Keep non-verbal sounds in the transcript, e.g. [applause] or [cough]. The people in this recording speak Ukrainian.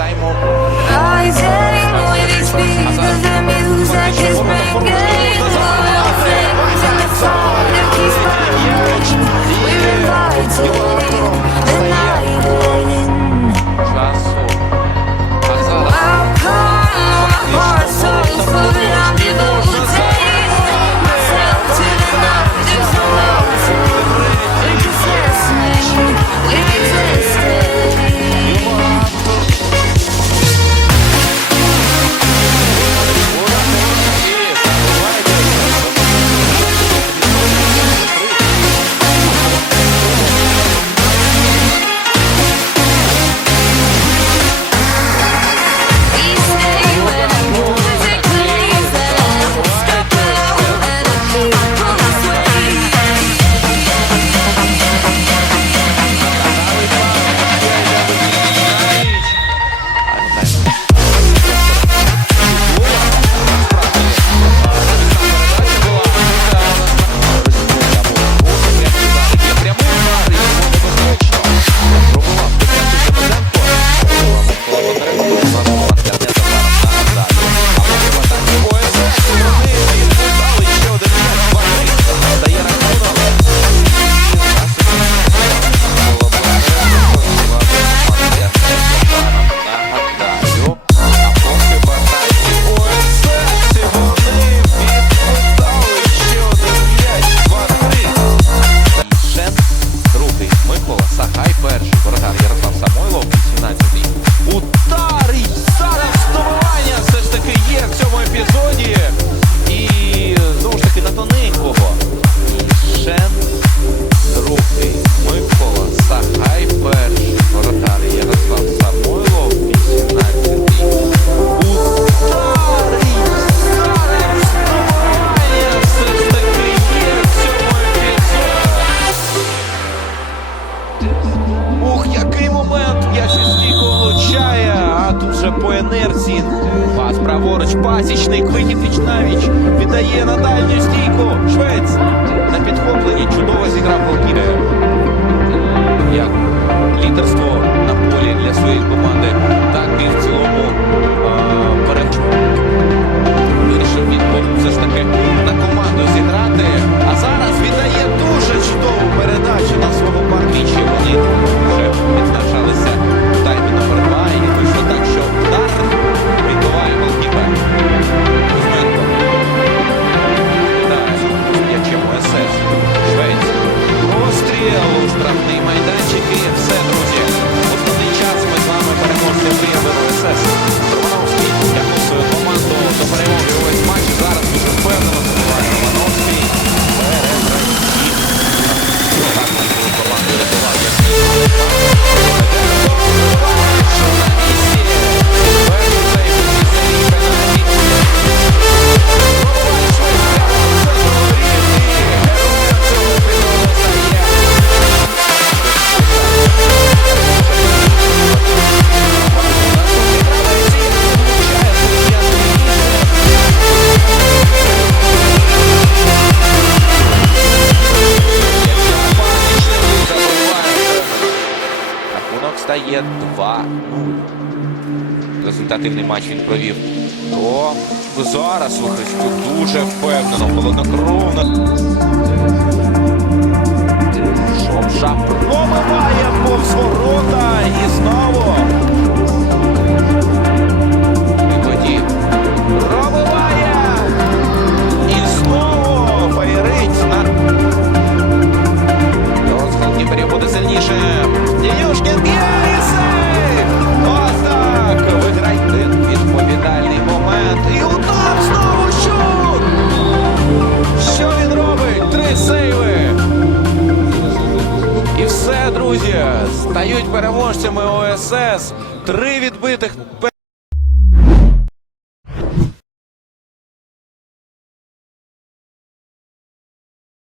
time off. Oh, [laughs] навіч віддає на дальню стійку. Швець на підхопленні чудово зіграв Волкірею. Як лідерство на полі для своєї команди, так і в цілому. 2-0. Результативний матч він провів. О, зараз у Лухачук дуже впевнено. Холоднокровно. Шопша пробиває повз ворота і знову. все, друзі, стають переможцями ОСС. Три відбитих.